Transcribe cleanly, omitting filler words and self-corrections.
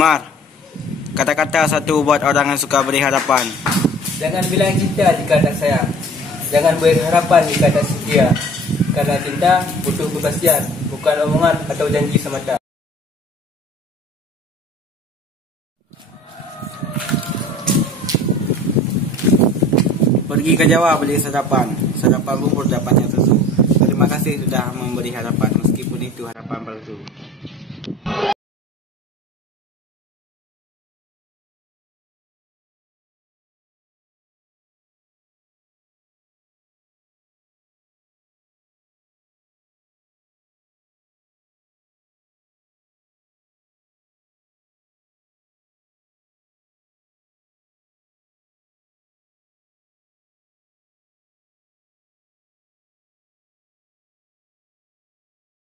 Mar, kata-kata satu buat orang yang suka beri harapan. Jangan bilang cinta jika tak sayang. Jangan beri harapan jika tak setia. Karena cinta butuh kepastian, bukan omongan atau janji semata. Pergi ke Jawa beli sarapan. Sarapan bubur dapat yang susu. Terima kasih sudah memberi harapan, meskipun itu harapan palsu.